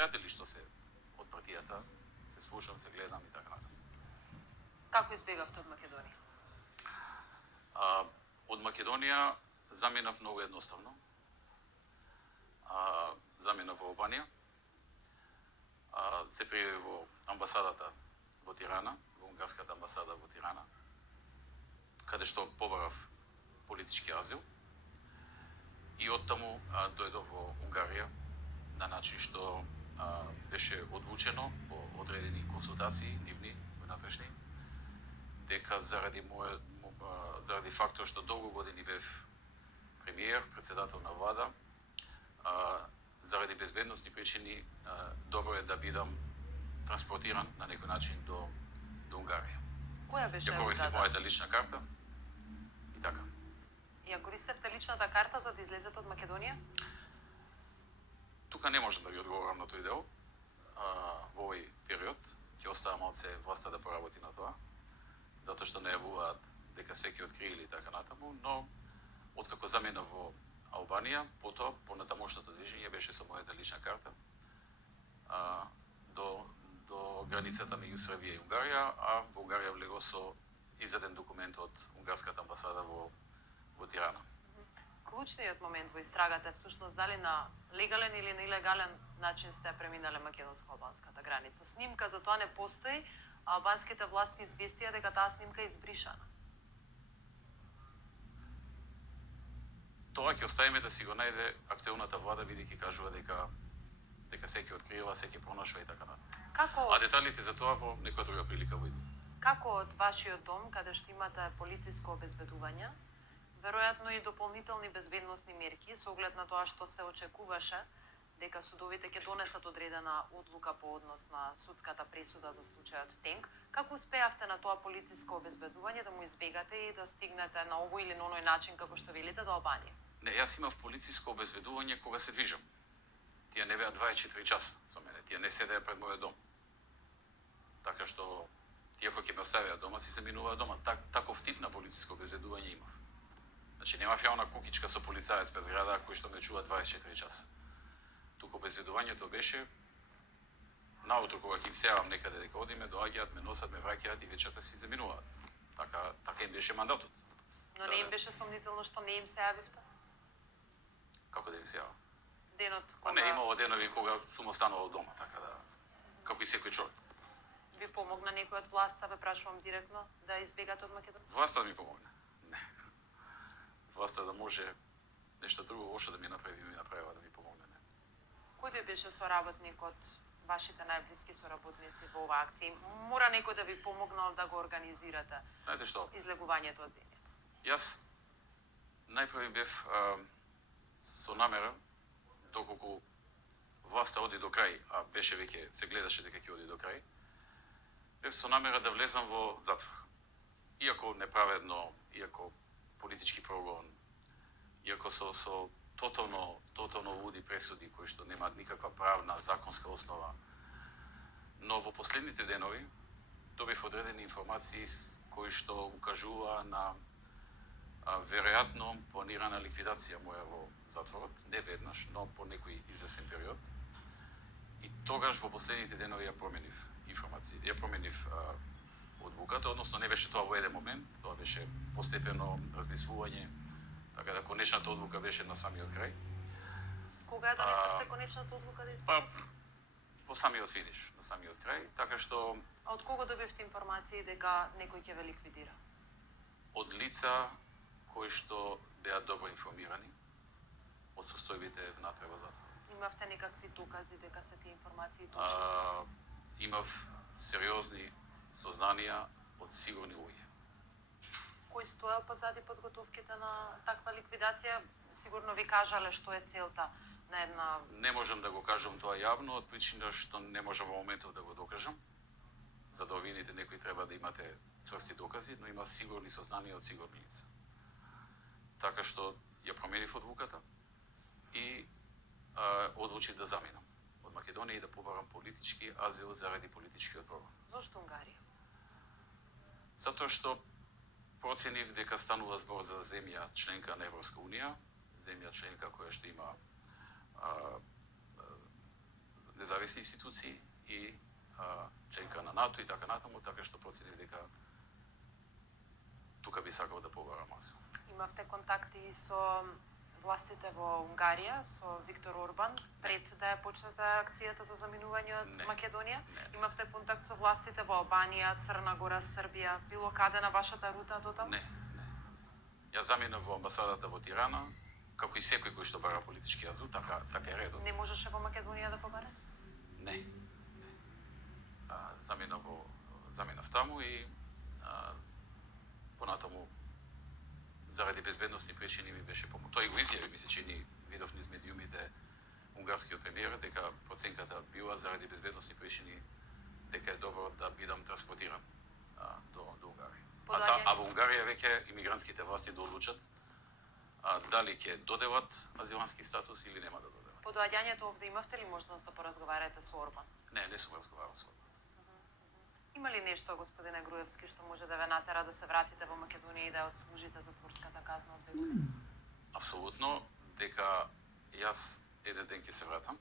пријатели што се од партијата, се слушам, се гледам и така натаму. Како избегавте од Македонија? Од Македонија заминав многу едноставно. Заминав во Албанија. Се пријави во амбасадата во Тирана, во унгарската амбасада во Тирана, каде што побарав политички азил. И оттаму дојдов во Унгарија на начин што беше одлучено по одредени консултации нивни внатрешни дека заради фактор што долго години бев премиер, председател на влада, заради безбедностни причини добро е да бидам транспортиран на некој начин до Унгарија. Која беше ја користев мојата лична карта и така. Ја користевте личната карта за да излезете од Македонија? Тука не можам да ви одговорам на тој дел. Во овој период ќе остава малце власта да поработи на тоа, затоа што најавуваат дека се ќе открие или така натаму, но откако заминав во Албанија, потоа понатамошното движење беше со мојата лична карта до границата меѓу Србија и Унгарија, а во Унгарија влегов со издаден документ од унгарската амбасада во Тирана. Клучниот момент во истрагата всушност дали на легален или нелегален начин сте преминале македонско-албанската граница. Снимка за тоа не постои, а албанските власти известија дека таа снимка е избришана. Тоа ќе оставиме да си го најде актуелната влада, бидејќи кажува дека се ќе открива, се ќе пронашва и така натаму. А деталите за тоа во некоја друга прилика во иду. Како од вашиот дом, каде што имате полициско обезбедување, веројатно и дополнителни безбедносни мерки со оглед на тоа што се очекуваше дека судовите ќе донесат одредена одлука по однос на судската пресуда за случајот Тенк, како успеавте на тоа полициско обезбедување да му избегате и да стигнете на овој или на оној начин како што велите до Албанија? Не, јас имав полициско обезбедување кога се движам. Тие не беа 24 часа со мене, тие не седеа пред мојот дом. Така што тие кои ќе ме оставија дома си се минуваа дома. Таков тип на полициско обезбедување имав. Значи немав ја она кукичка со полицаец пред зграда кој што ме чува 24 часа. Туку обезбедувањето беше наутро кога ќе им сеавам некаде дека одиме, доаѓаат, ме носат, ме враќаат и вечерта си заминуваат. Така им беше мандатот. Но не им беше сомнително што не им се јавивте? Како да им се јавам? Денот кога... Не, имало денови кога сум останувал дома, така да, како и секој човек. Ви помогна некој од власта, ве прашувам директно, да избегате од Македонија? Власта ми помогна. Не. Власта да може нешто друго лошо да ми направила да ми помогне. Не. Кој би беше соработник од вашите најблиски соработници во оваа акција? Мора некој да ви помогнал да го организирате? Знаете што? Излегувањето од земја. Јас најпрви бев со намера, доколку власта оди до крај, а беше веќе се гледаше дека ќе оди до крај, бев со намера да влезам во затвор. Иако неправедно, иако политички прогон, иако со тотално луди пресуди кои што немаат никаква правна, законска основа. Но во последните денови добив одредени информации кои што укажува на веројатно планирана ликвидација моја во затворот, не веднаш, но по некој извесен период. И тогаш во последните денови ја променив информација, ја променив одлуката, односно не беше тоа во еден момент, тоа беше постепено размислување, така да конечната одлука беше на самиот крај. Кога донесовте конечната одлука да избегнете? По самиот финиш, на самиот крај, така што... А од кого добивте информации дека некој ќе ве ликвидира? Од лица кои што беа добро информирани од состојбите внатре во затвор. Имавте некакви докази дека се тие информации точни? Имав сериозни сознанија од сигурни луѓе. Кој стоел позади подготовките на таква ликвидација? Сигурно ви кажале што е целта на една... Не можам да го кажам тоа јавно, од причина што не можам во моментов да го докажам. За да обвините некој треба да имате цврсти докази, но има сигурни сознанија од сигурни лица. Така што ја променив одлуката и одлучив да заминам од Македонија и да побарам политички азил заради политичкиот прогон. Зошто Унгарија? Затоа што проценив дека станува збор за земја членка на Европска унија, земја членка која што има независни институции и членка на НАТО и така натаму, така што проценив дека тука би сакал да побарам аз. Имавте контакти со властите во Унгарија, со Виктор Орбан, пред да ја почнете акцијата за заминување од Македонија? Не. Имавте контакт со властите во Албанија, Црна Гора, Србија, било каде на вашата рута до таму? Не. Јас заминав во амбасадата во Тирана, како и секој кој што бара политички азил, така е редот. Не можеше во Македонија да побаре? Не. Заминав таму и понатаму заради безбедносни причини ми беше помогнато. Тој го изјави, ми се чини, видов низ медиумите, унгарскиот премиер, дека проценката била заради безбедносни причини дека е добро да бидам транспортиран до Унгарија. А во Унгарија веќе имигрантските власти да одлучат дали ќе доделат азилански статус или нема да доделат. По доаѓањето овде имавте ли можност да поразговарате со Орбан? Не сум разговарал со Орбан. Има ли нешто, господине Груевски, што може да ве натера да се вратите во Македонија и да отслужите затворската казна од 2 години? Апсолутно, дека јас еден ден ќе се вратам.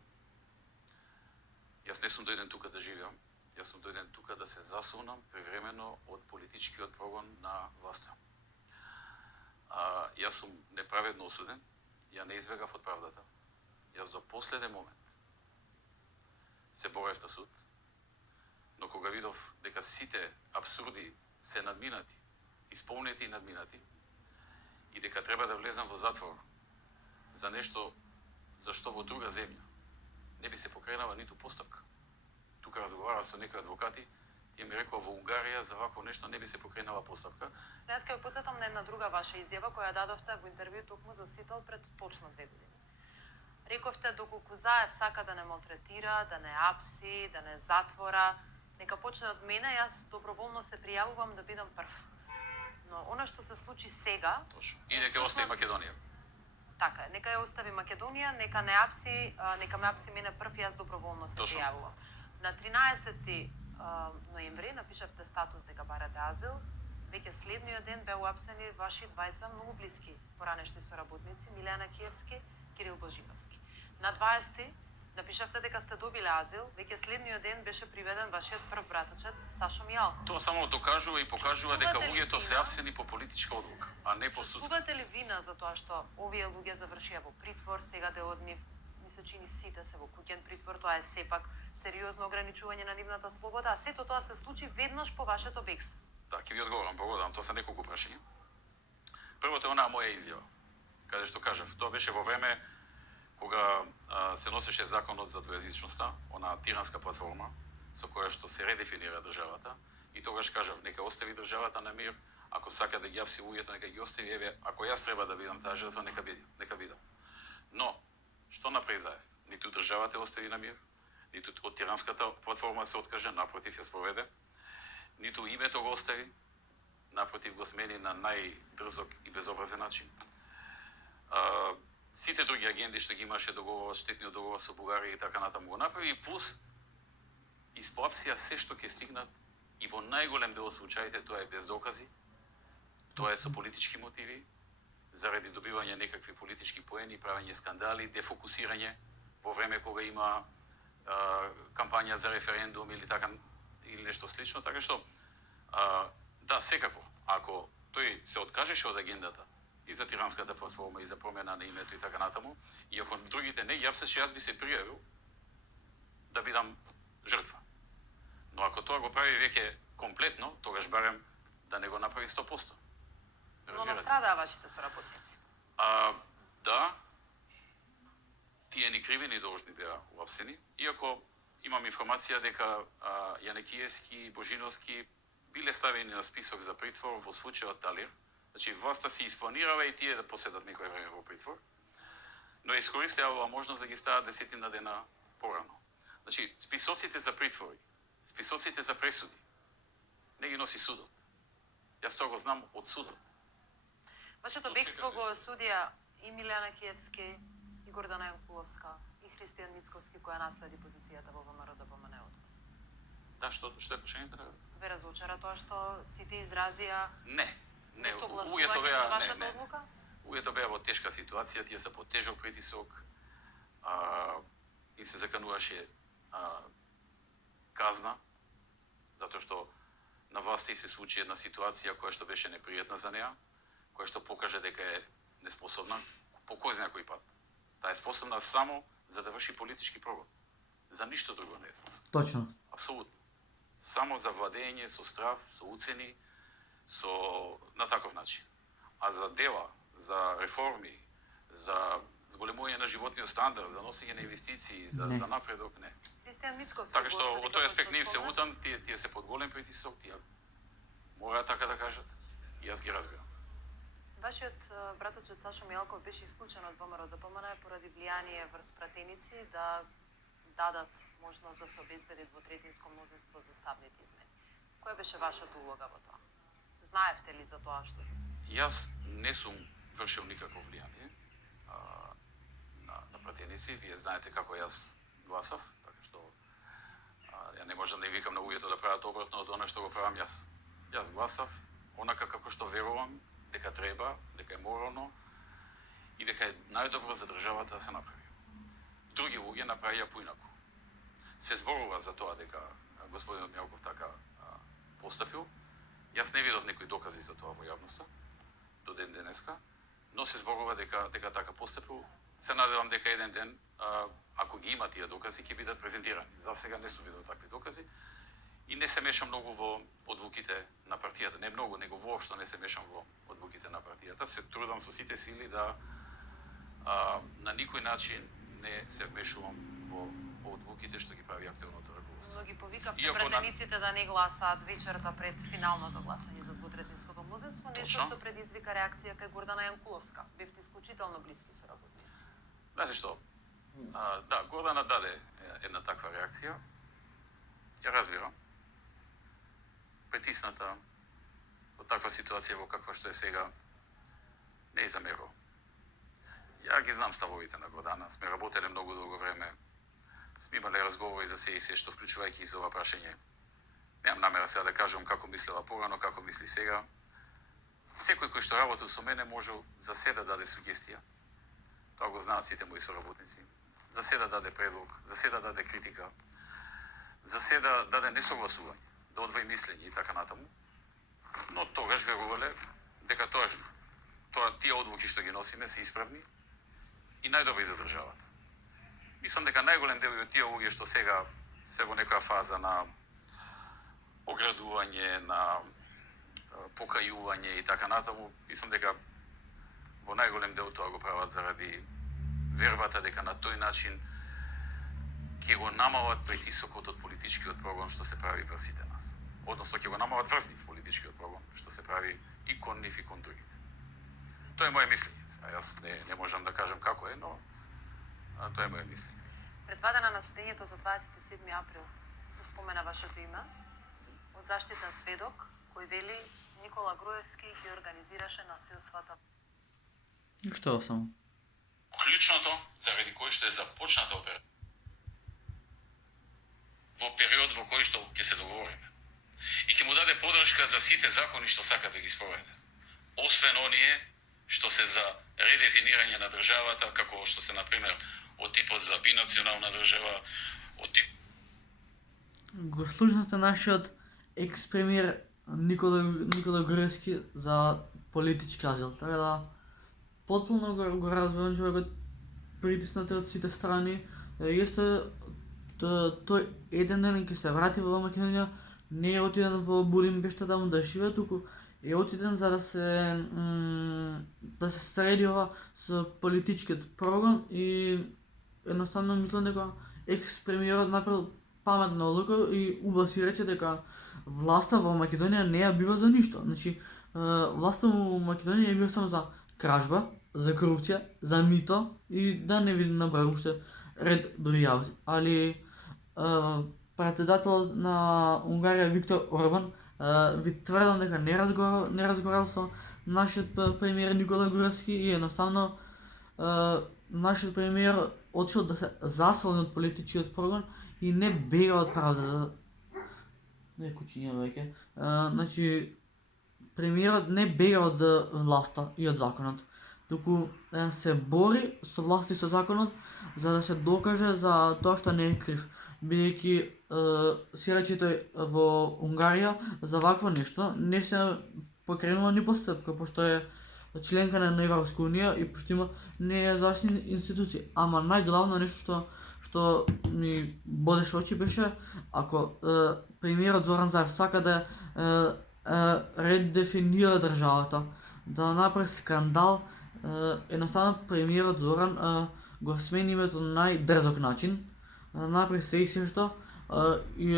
Јас не сум дојден тука да живеам, јас сум дојден тука да се засунам превремено од политичкиот прогон на власта. Јас сум неправедно осуден, ја не избегав од правдата. Јас до последен момент се борев на суд, но кога видов дека сите абсурди се надминати, исполнети и надминати, и дека треба да влезам во затвор за нешто за што во друга земја не би се покренала ниту постапка. Тука разговарав со некои адвокати, тие ми рекоа во Унгарија за вакво нешто не би се покренала постапка. Јас ќе ве потсетам на една друга ваша изјава која дадовте во интервју токму за Сител пред точно 2 години. Рековте доколку Заев сака да не малтретира, да не апси, да не затвора, нека почне од мене, јас доброволно се пријавувам да бидам прв. Но она што се случи сега... Точно. И нека остави Македонија. Така е, нека ја остави Македонија, нека не апси, нека ме апси мене прв, јас доброволно се пријавувам. На 13 ноември напишавте статус дека барате азил, веќе следниот ден беа уапсени ваши двајца многу блиски поранешни соработници, Милена Киевски, Кирил Божиновски. На 20 напишавте дека сте добиле азил, веќе следниот ден беше приведен вашиот прв братачет Сашо Мијал. Тоа само докажува и покажува дека луѓето се апсени по политичка одлука, а не по судска. Чувствувате ли вина за тоа што овие луѓе завршија во притвор, сега дел од нив ми се чини сите се во куќен притвор, тоа е сепак сериозно ограничување на нивната слобода, а сето тоа се случи веднаш по вашето бегство? Да, ќе ви одговорам, благодарам, тоа се неколку прашања. Првото е онаа моја изјава, каде што кажав, тоа беше во време кога се носеше законот за двојазичноста, онаа тиранска платформа, со која што се редефинира државата, и тогаш кажав, нека остави државата на мир, ако сака да ги апси луѓето, нека ги остави, еве, ако јас треба да бидам таа жртва, нека бидам. Но, што направи Заев? Ниту државата остави на мир, ниту од тиранската платформа се откаже, напротив ја спроведе, ниту името го остави, напротив го смени на најдрзок и безобразен начин. Сите други агенди што ги имаше договор, штетниот договор со Бугарија и така натаму го направи, и плюс испоапсија се што ќе стигнат, и во најголем дел од случаите тоа е без докази, тоа е со политички мотиви, заради добивање некакви политички поени, правење скандали, дефокусирање во време кога има кампања за референдум или така или нешто слично, така што да, секако, ако тој се откажеше од агендата и за тиранската платформа, и за промена на името и така натаму, и ако другите не, јас би се пријавил да бидам жртва. Но ако тоа го прави веќе комплетно, тогаш барем да не го направи 100%. Но настрадаа вашите соработници. Да, тие ни криви ни должни беа уапсени, иако имам информација дека Јанекиевски и Божиновски биле ставени на список за притвор во случајот Талир. Значи, власта си испланирала и тие да поседат некој време во притвор, но искористија оваа можност да ги стават 10 дена порано. Значи, списоците за притвори, списоците за пресуди, не ги носи судот. Јас тоа го знам од судот. Вашето бегство го осудија и Милена Киевски, и Гордана Јанкуловска, и Христијан Мицковски, која наследи позицијата во ВМРО ДПМН од вас. Да, што е прашањето? Ве разочара тоа што сите изразија Луѓето беа со вашата одлука? Луѓето беа во тешка ситуација, тие се под тежок притисок, и се закануваше казна, затоа што на власта се случи една ситуација која што беше непријатна за неа, која што покаже дека е неспособна по кој знае кој пат. Таа е способна само за да врши политички прогон. За ништо друго не е способна. Точно. Апсолутно. Само за владење со страв, со уцени, на таков начин. А за дела, за реформи, за зголемување на животниот стандард, за носење на инвестиции, за напредок, не. Кристијан Мицковски Така што во тој аспект нив се утам, тие се под голем притисок, тие мора така да кажат, и јас ги разбирам. Вашиот браточет Сашо Мијалков беше исклучен од ВМРО ДПМН поради влијание врз пратеници да дадат можност да се обезбеди двотретинско мнозинство за уставните измени. Која беше вашата улога во тоа? Знаевте ли за тоа што се случи? Јас не сум вршил никакво влијание на пратеници. Вие знаете како јас гласав, така што ја не можам да ја викам на луѓето да прават обратно од она што го правам јас. Јас гласав онака како што верувам дека треба, дека е морално и дека е најдобро за државата да се направи. Други луѓе направија поинаку. Се зборува за тоа дека господинот Мијалков така постапил. Јас не видов некои докази за тоа во јавноста до ден денеска, но се зборува дека така постапил. Се надевам дека еден ден, ако ги има тие докази, ќе бидат презентирани. За сега не сум видел такви докази и не се мешам многу во одлуките на партијата. Не многу, него воопшто не се мешам во одлуките на партијата. Се трудам со сите сили да на никој начин не се вмешувам во одлуките што ги прави активното раководство. Но ги повикавте пратениците да не гласаат вечерта пред финалното гласање за двотретинското мнозинство, нешто што предизвика реакција кај Гордана Јанкуловска. Бевте исклучително блиски соработници. Знаете што? Да, Гордана даде една таква реакција. Ја разбирам. Притисната во таква ситуација во каква што е сега, не е замерувам. Ја ги знам ставовите на Гордана, сме работеле многу долго време, сме имале разговори за се и се, што вклучувајќи и за ова прашање. Немам намера сега да кажам како мислела порано, како мисли сега. Секој кој што работи со мене може за се да даде сугестија. Тоа го знаат сите мои соработници. За се да даде предлог, за се да даде критика, за се да даде несогласување, да одвои мислење и така натаму. Но тогаш верувале дека тие одлуки што ги носиме се исправни и најдобри за државата. Мислам дека најголем дел од тие луѓе што сега се во некоја фаза на оградување, на покајување и така натаму, мислам дека во најголем дел тоа го прават заради вербата дека на тој начин ќе го намалат притисокот од политичкиот прогон што се прави врз сите нас. Односно ќе го намалат врз нив политичкиот прогон што се прави и кон нив и кон другите. Тоа е моје мислење. Јас не можам да кажам како е, но тоа е моје мислење. Предвадена на судењето за 27 април се спомена вашето име од заштитен сведок кој вели Никола Груевски ги организираше насилствата. Што само? Клучното заради кој што е започната операција во период во кој што ќе се договориме. И ќе му даде подршка за сите закони што сака да ги спроведе. Освен оние што се за редефинирање на државата, како што се, например, од типот за бинационална држава, од тип... Го слушнате нашиот екс-премиер Никола Груевски за политички азил. Така да, потполно го разбирам човекот, притиснат од сите страни. Тој еден ден ќе се врати во Македонија, не е отиден во Будимпешта да му да живее, туку е отиден за да се среди ова со политичкиот прогон и едноставно мислам дека екс-премиерот направил паметна одлука и убаси рече дека власта во Македонија не ја бива за ништо. Значи, власта во Македонија ја бива само за кражба, за корупција, за мито и да не ви набравам уште ред други работи. Али председателот на Унгарија Виктор Орбан ви тврдам дека не разговарал со нашиот премиер Никола Груевски и едноставно нашиот премиер отишол да се засолни од политичкиот прогон и не бега од правдата. Не кучиња веќе. Значи премиерот не бега од власта и од законот, туку се бори со власта и со законот за да се докаже за тоа што не е крив. бидејќи си рече тој во Унгарија за вакво нешто не се покренува ни постапка, пошто е членка на Европска унија и пошто има независни институции. Ама најглавно нешто што ми бодеше очи беше ако премиерот Зоран Заев сака да редефинира државата, да направи скандал, едноставно премиерот Зоран го смени името на најдрзок начин, направи се и што и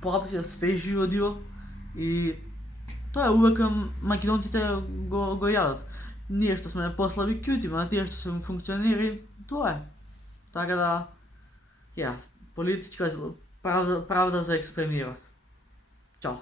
поапси да свежи одио и тоа увек македонците го јадат. Ние што сме послаби кјутиме, а тие што се функционери, тоа е. Така да, политичка правда за експремиерот. Чао.